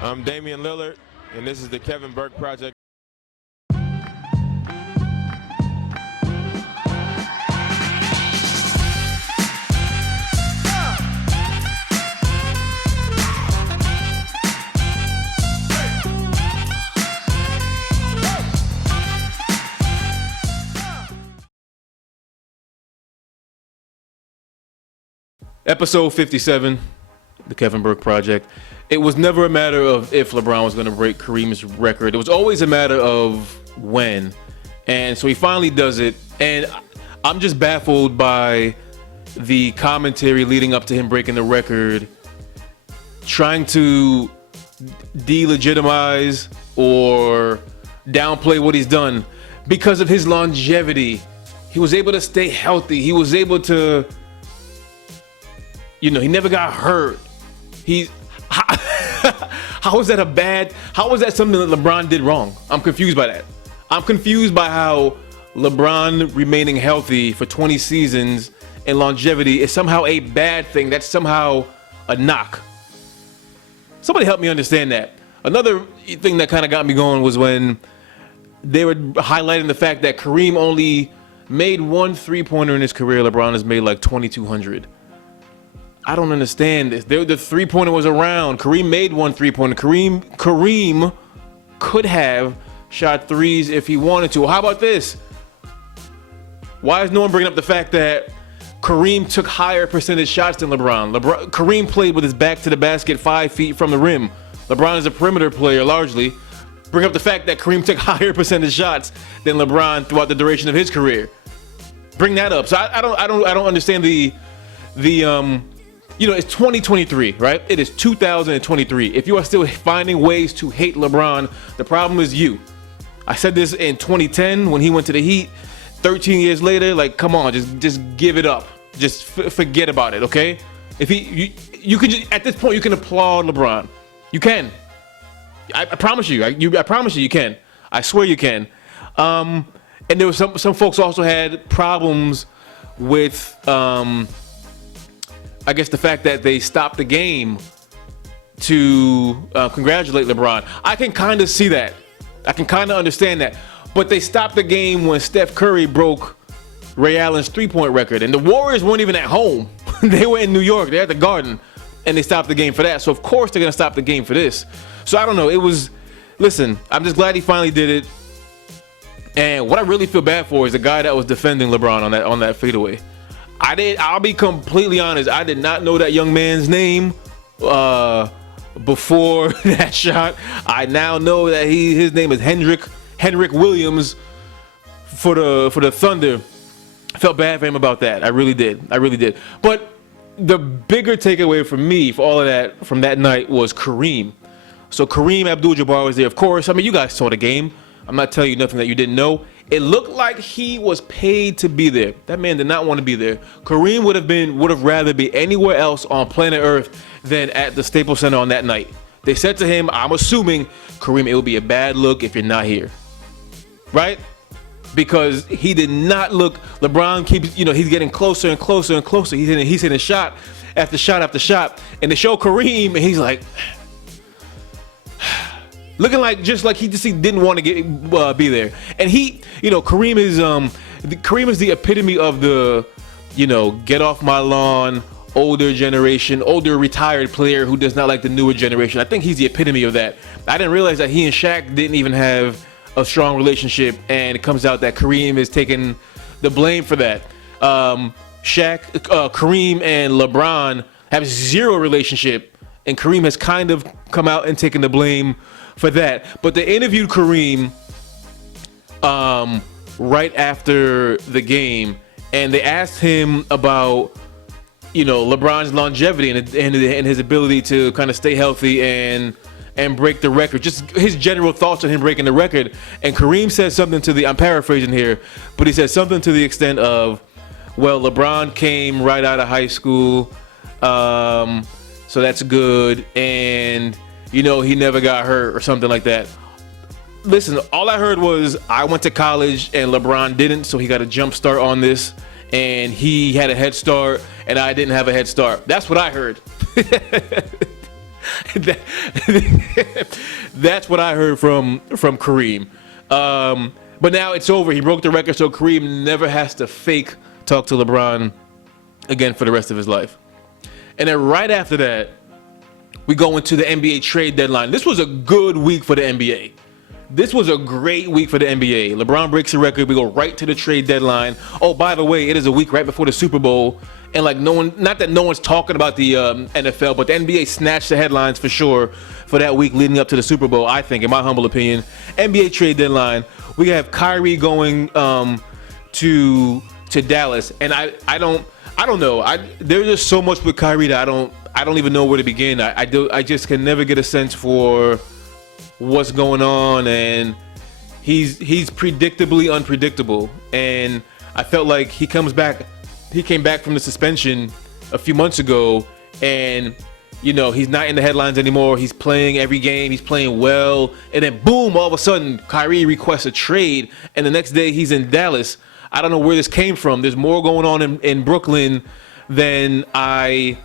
I'm Damian Lillard, and this is the Kevin Burke Project. Episode 57, the Kevin Burke Project. It was never a matter of if LeBron was going to break Kareem's record. It was always a matter of when. And so he finally does it. And I'm just baffled by the commentary leading up to him breaking the record, trying to delegitimize or downplay what he's done because of his longevity. He was able to stay healthy. He was able to, he never got hurt. How is that something that LeBron did wrong? I'm confused by that. I'm confused by how LeBron remaining healthy for 20 seasons and longevity is somehow a bad thing. That's somehow a knock. Somebody help me understand that. Another thing that kind of got me going was when they were highlighting the fact that Kareem only made one three-pointer in his career. LeBron has made like 2,200. I don't understand this. The three-pointer was around. Kareem made one three-pointer. Kareem could have shot threes if he wanted to. How about this? Why is no one bringing up the fact that Kareem took higher percentage shots than LeBron? Kareem played with his back to the basket 5 feet from the rim. LeBron is a perimeter player largely. Bring up the fact that Kareem took higher percentage shots than LeBron throughout the duration of his career. Bring that up. So I don't understand the it's 2023, right? It is 2023. If you are still finding ways to hate LeBron, the problem is you. I said this in 2010 when he went to the Heat. 13 years later, come on, just give it up. Just forget about it, okay? If you can just, at this point, you can applaud LeBron. You can. I promise you. I promise you can. I swear you can. And there was some folks also had problems with I guess the fact that they stopped the game to congratulate LeBron. I can kind of see that. I can kind of understand that. But they stopped the game when Steph Curry broke Ray Allen's three-point record. And the Warriors weren't even at home. They were in New York. They're at the Garden. And they stopped the game for that. So, of course, they're going to stop the game for this. So, I don't know. Listen, I'm just glad he finally did it. And what I really feel bad for is the guy that was defending LeBron on that fadeaway. I'll be completely honest. I did not know that young man's name before that shot. I now know that his name is Henrik Williams for the Thunder. I felt bad for him about that. I really did. But the bigger takeaway for me for all of that from that night was Kareem. So Kareem Abdul-Jabbar was there, of course. I mean, you guys saw the game. I'm not telling you nothing that you didn't know. It looked like he was paid to be there. That man did not want to be there. Kareem would have rather be anywhere else on planet Earth than at the Staples Center on that night. They said to him, I'm assuming, Kareem, it would be a bad look if you're not here. Right? Because he did not look. LeBron keeps, he's getting closer and closer and closer. He's hitting shot after shot after shot. And they show Kareem, and he's like, looking like he didn't want to be there. And Kareem is the epitome of the, get off my lawn, older generation, older retired player who does not like the newer generation. I think he's the epitome of that. I didn't realize that he and Shaq didn't even have a strong relationship, and it comes out that Kareem is taking the blame for that. Kareem and LeBron have zero relationship, and Kareem has kind of come out and taken the blame for that. But they interviewed Kareem right after the game, and they asked him about LeBron's longevity and his ability to kind of stay healthy and break the record, just his general thoughts on him breaking the record. And Kareem said something I'm paraphrasing here, but he said something to the extent of, well, LeBron came right out of high school, so that's good, and he never got hurt or something like that. Listen, all I heard was I went to college and LeBron didn't, so he got a jump start on this, and he had a head start and I didn't have a head start. That's what I heard. That's what I heard from Kareem. But now it's over. He broke the record, so Kareem never has to fake talk to LeBron again for the rest of his life. And then right after that, we go into the NBA trade deadline. This was a good week for the NBA. This was a great week for the NBA. LeBron breaks the record. We go right to the trade deadline. Oh, by the way, it is a week right before the Super Bowl. And like not that no one's talking about the NFL, but the NBA snatched the headlines for sure for that week leading up to the Super Bowl, I think, in my humble opinion. NBA trade deadline. We have Kyrie going to Dallas. And I don't know. There's just so much with Kyrie that I don't even know where to begin. I just can never get a sense for what's going on, and he's predictably unpredictable. And I felt like he came back from the suspension a few months ago, and he's not in the headlines anymore. He's playing every game, he's playing well, and then boom, all of a sudden Kyrie requests a trade, and the next day he's in Dallas. I don't know where this came from. There's more going on in Brooklyn than I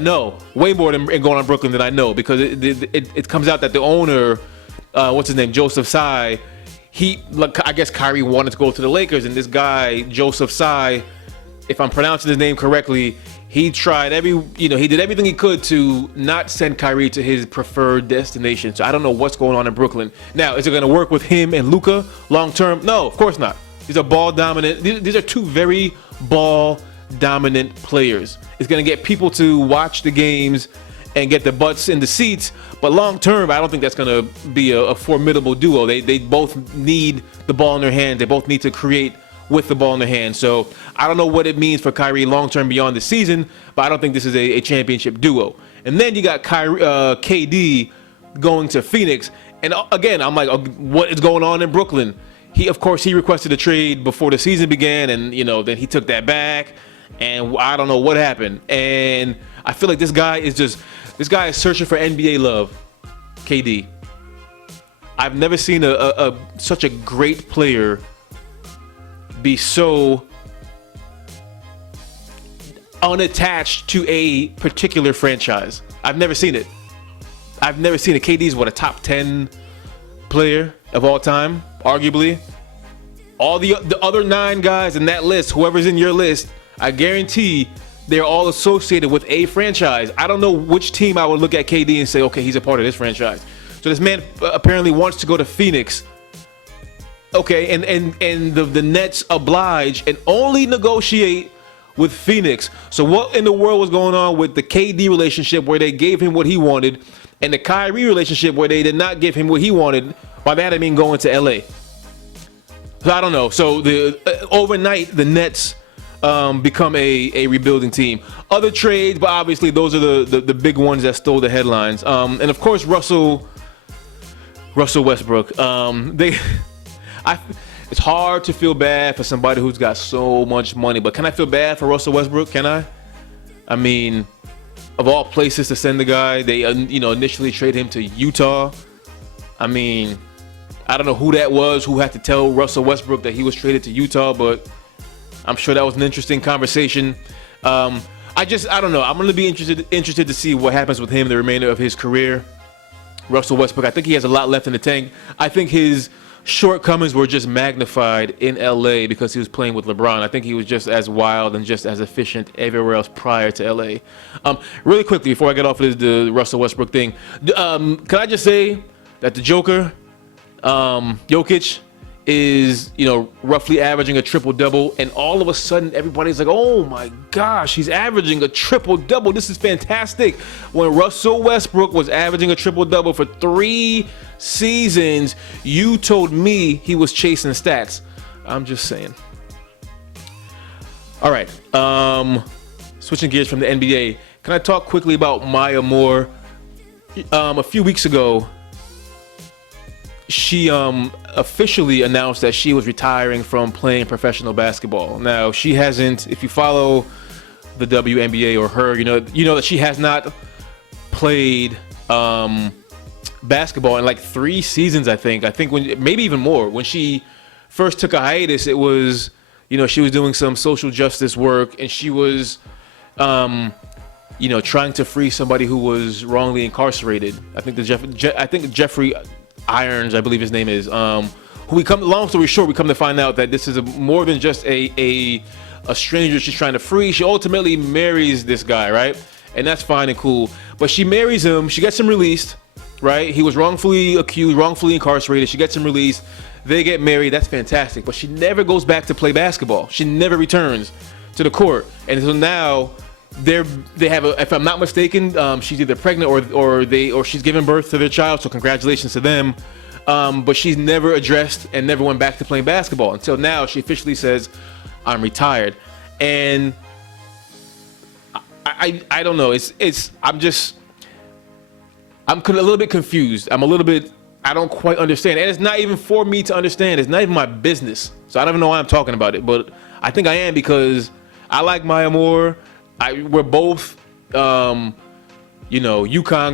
know. Way more than going on in Brooklyn than I know, because it comes out that the owner, what's his name, Joseph Tsai, I guess Kyrie wanted to go to the Lakers, and this guy, Joseph Tsai, if I'm pronouncing his name correctly, he tried he did everything he could to not send Kyrie to his preferred destination. So I don't know what's going on in Brooklyn. Now, is it going to work with him and Luka long term? No, of course not. These are ball dominant. These are two very ball dominant players. It's going to get people to watch the games and get the butts in the seats, but long term, I don't think that's going to be a formidable duo. They both need the ball in their hands. They both need to create with the ball in their hands. So I don't know what it means for Kyrie long term beyond the season, but I don't think this is a championship duo. And then you got KD going to Phoenix, and again, I'm like, what is going on in Brooklyn? He requested a trade before the season began, and then he took that back. And I don't know what happened. And I feel like this guy is searching for NBA love. KD. I've never seen such a great player be so unattached to a particular franchise. I've never seen it. KD's a top 10 player of all time, arguably. All the other 9 guys in that list, whoever's in your list, I guarantee they're all associated with a franchise. I don't know which team I would look at KD and say, okay, he's a part of this franchise. So this man apparently wants to go to Phoenix. Okay, and the Nets oblige and only negotiate with Phoenix. So what in the world was going on with the KD relationship where they gave him what he wanted, and the Kyrie relationship where they did not give him what he wanted? By that I mean going to LA. So I don't know. So overnight the Nets become a rebuilding team. Other trades, but obviously those are the big ones that stole the headlines. And of course Russell Westbrook. It's hard to feel bad for somebody who's got so much money, but can I feel bad for Russell Westbrook? Can I? I mean, of all places to send the guy, they initially traded him to Utah. I mean, I don't know who that was who had to tell Russell Westbrook that he was traded to Utah, but I'm sure that was an interesting conversation. I don't know. I'm going to be interested to see what happens with him the remainder of his career. Russell Westbrook, I think he has a lot left in the tank. I think his shortcomings were just magnified in LA because he was playing with LeBron. I think he was just as wild and just as efficient everywhere else prior to LA. Really quickly, before I get off of the Russell Westbrook thing, can I just say that the Joker, Jokic, is roughly averaging a triple-double, and all of a sudden everybody's like, oh my gosh, he's averaging a triple-double, this is fantastic. When Russell Westbrook was averaging a triple-double for 3 seasons, you told me he was chasing stats. I'm just saying. All right, switching gears from the NBA, can I talk quickly about Maya Moore? A few weeks ago, she officially announced that she was retiring from playing professional basketball. Now, she hasn't, if you follow the WNBA or her, you know that she has not played basketball in like 3 seasons, I think when, maybe even more. When she first took a hiatus, it was, she was doing some social justice work, and she was trying to free somebody who was wrongly incarcerated. I think Jeffrey Irons, I believe his name is. Long story short, we come to find out that this is more than just a stranger she's trying to free. She ultimately marries this guy, right? And that's fine and cool. But she marries him. She gets him released, right? He was wrongfully accused, wrongfully incarcerated. She gets him released. They get married. That's fantastic. But she never goes back to play basketball. She never returns to the court. And so now they have if I'm not mistaken, she's either pregnant or she's giving birth to their child. So congratulations to them. But she's never addressed and never went back to playing basketball until now. She officially says, "I'm retired," and I don't know. I'm a little bit confused. I don't quite understand, and it's not even for me to understand. It's not even my business. So I don't even know why I'm talking about it, but I think I am because I like Maya Moore. We're both, UConn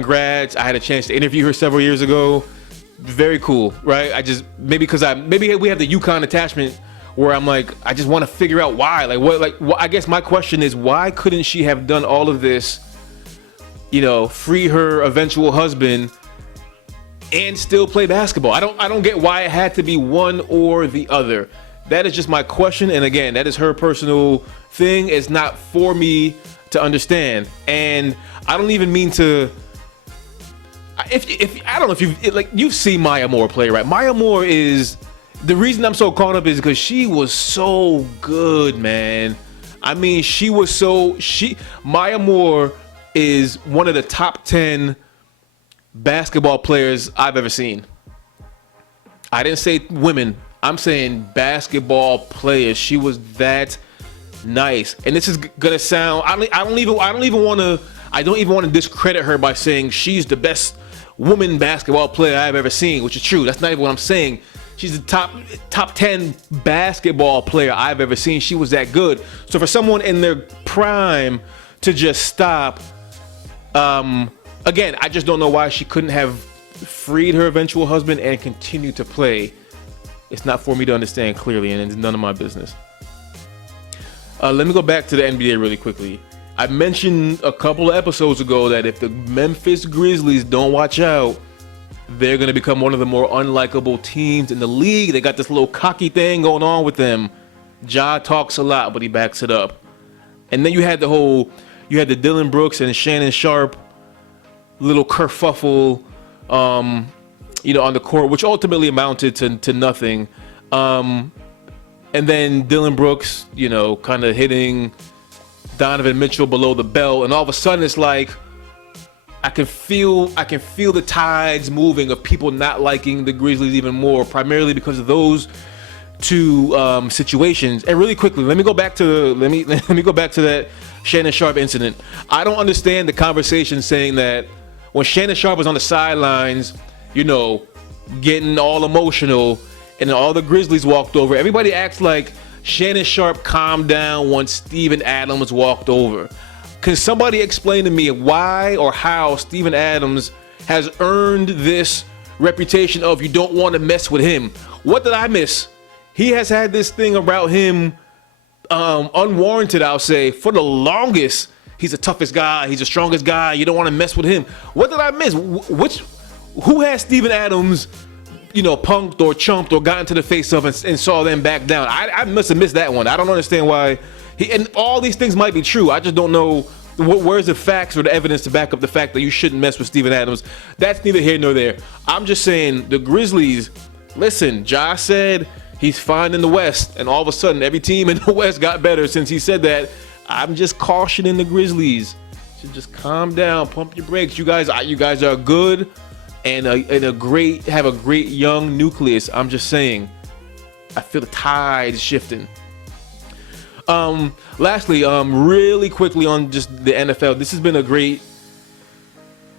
grads. I had a chance to interview her several years ago. Very cool, right? Maybe we have the UConn attachment where I'm like, I just want to figure out why. I guess my question is, why couldn't she have done all of this, free her eventual husband and still play basketball? I don't get why it had to be one or the other. That is just my question. And again, that is her personal thing. It's not for me to understand. And I don't even mean to. If I don't know if you've seen Maya Moore play, right? Maya Moore is the reason I'm so caught up is because she was so good, man. I mean, Maya Moore is one of the top 10 basketball players I've ever seen. I didn't say women. I'm saying basketball players. She was that nice. And this is gonna sound. I don't even want to discredit her by saying she's the best woman basketball player I've ever seen, which is true. That's not even what I'm saying. She's the top 10 basketball player I've ever seen. She was that good. So for someone in their prime to just stop, again, I just don't know why she couldn't have freed her eventual husband and continued to play. It's not for me to understand clearly, and it's none of my business. Let me go back to the NBA really quickly. I mentioned a couple of episodes ago that if the Memphis Grizzlies don't watch out, they're going to become one of the more unlikable teams in the league. They got this little cocky thing going on with them. Ja talks a lot, but he backs it up. And then you had the Dillon Brooks and Shannon Sharp little kerfuffle, on the court, which ultimately amounted to nothing. And then Dillon Brooks, kind of hitting Donovan Mitchell below the belt, and all of a sudden it's like I can feel the tides moving of people not liking the Grizzlies even more, primarily because of those two situations. And really quickly, let me go back to that Shannon Sharp incident. I don't understand the conversation saying that when Shannon Sharp was on the sidelines, getting all emotional, and all the Grizzlies walked over, everybody acts like Shannon Sharp calmed down once Steven Adams walked over. Can somebody explain to me why or how Steven Adams has earned this reputation of you don't want to mess with him? What did I miss? He has had this thing about him, unwarranted, I'll say, for the longest. He's the toughest guy. He's the strongest guy. You don't want to mess with him. What did I miss? Who has Steven Adams punked or chumped or got into the face of and saw them back down? I must have missed that one. I don't understand why. And all these things might be true. I just don't know where's the facts or the evidence to back up the fact that you shouldn't mess with Steven Adams. That's neither here nor there. I'm just saying the Grizzlies, listen, Ja said he's fine in the West, and all of a sudden every team in the West got better since he said that. I'm just cautioning the Grizzlies. So just calm down, pump your brakes. You guys are good and have a great young nucleus. I'm just saying, I feel the tide shifting. Lastly, really quickly on just the NFL. This has been a great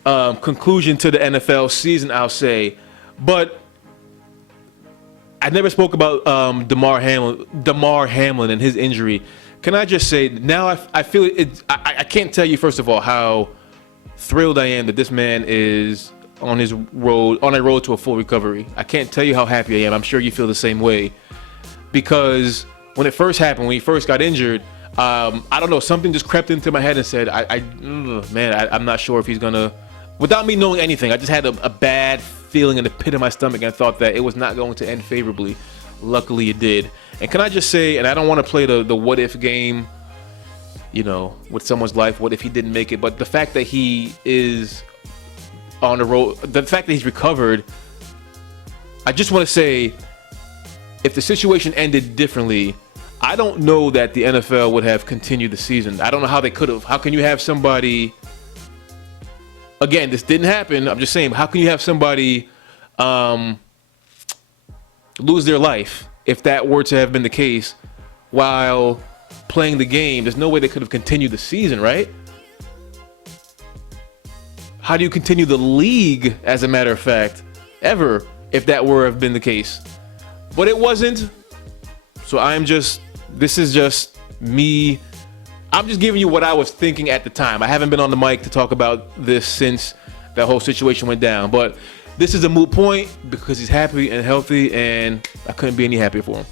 conclusion to the NFL season, I'll say. But I never spoke about Damar Hamlin and his injury. Can I just say now I feel it. I can't tell you first of all how thrilled I am that this man is on a road to a full recovery. I can't tell you how happy I am. I'm sure you feel the same way, because when it first happened, when he first got injured, I don't know. Something just crept into my head and said, I'm not sure if he's gonna. Without me knowing anything, I just had a bad feeling in the pit of my stomach and thought that it was not going to end favorably. Luckily, it did. And can I just say, and I don't want to play the what if game, with someone's life. What if he didn't make it? But the fact that he is on the road, the fact that he's recovered, I just want to say, if the situation ended differently, I don't know that the NFL would have continued the season. I don't know how they could have. How can you have somebody? Again, this didn't happen. I'm just saying, how can you have somebody lose their life if that were to have been the case while playing the game? There's no way they could have continued the season, right? How do you continue the league, as a matter of fact, ever, if that were to have been the case? But it wasn't. So this is just me. I'm just giving you what I was thinking at the time. I haven't been on the mic to talk about this since that whole situation went down. But this is a moot point because he's happy and healthy, and I couldn't be any happier for him.